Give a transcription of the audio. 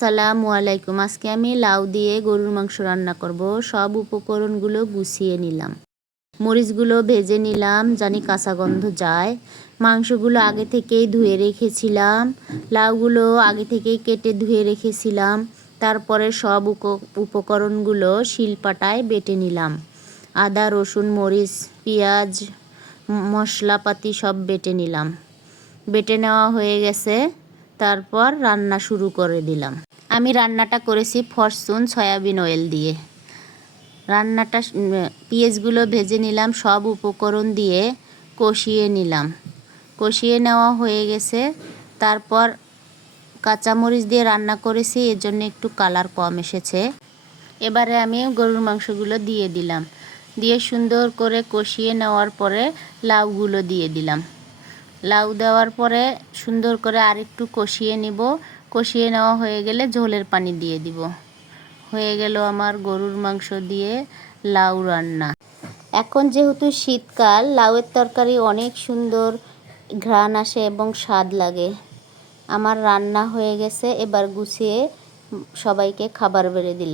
আসসালামু আলাইকুম। আজকে আমি লাউ দিয়ে গরুর মাংস রান্না করব। সব উপকরণগুলো গুছিয়ে নিলাম। মরিচগুলো ভেজে নিলাম জানি কাঁচা গন্ধ যায়। মাংসগুলো আগে থেকেই ধুয়ে রেখেছিলাম। লাউগুলো আগে থেকেই কেটে ধুয়ে রেখেছিলাম। তারপরে সব উপকরণগুলো শিলপাটায় বেটে নিলাম। আদা, রসুন, মরিচ, পেঁয়াজ, মশলাপাতি সব বেটে নিলাম। বেটে নেওয়া হয়ে গেছে। তারপর রান্না শুরু করে দিলাম। আমি রান্নাটা করেছি ফরচুন সয়াবিন অয়েল দিয়ে। রান্নাটা পেঁয়াজগুলো ভেজে নিলাম, সব উপকরণ দিয়ে কষিয়ে নিলাম। কষিয়ে নেওয়া হয়ে গেছে। তারপর কাঁচামরিচ দিয়ে রান্না করেছি, এর জন্য একটু কালার কম এসেছে। এবারে আমি গরুর মাংসগুলো দিয়ে দিলাম। দিয়ে সুন্দর করে কষিয়ে নেওয়ার পরে লাউগুলো দিয়ে দিলাম। লাউ দেওয়ার পরে সুন্দর করে আরেকটু কষিয়ে নিব। কষিয়ে নেওয়া হয়ে গেলে ঝোলের পানি দিয়ে দিব। হয়ে গেল আমার গরুর মাংস দিয়ে লাউ রান্না। এখন যেহেতু শীতকাল, লাউয়ের তরকারি অনেক সুন্দর ঘ্রাণ আসে এবং স্বাদ লাগে। আমার রান্না হয়ে গেছে, এবার গুছিয়ে সবাইকে খাবার বেড়ে দিলাম।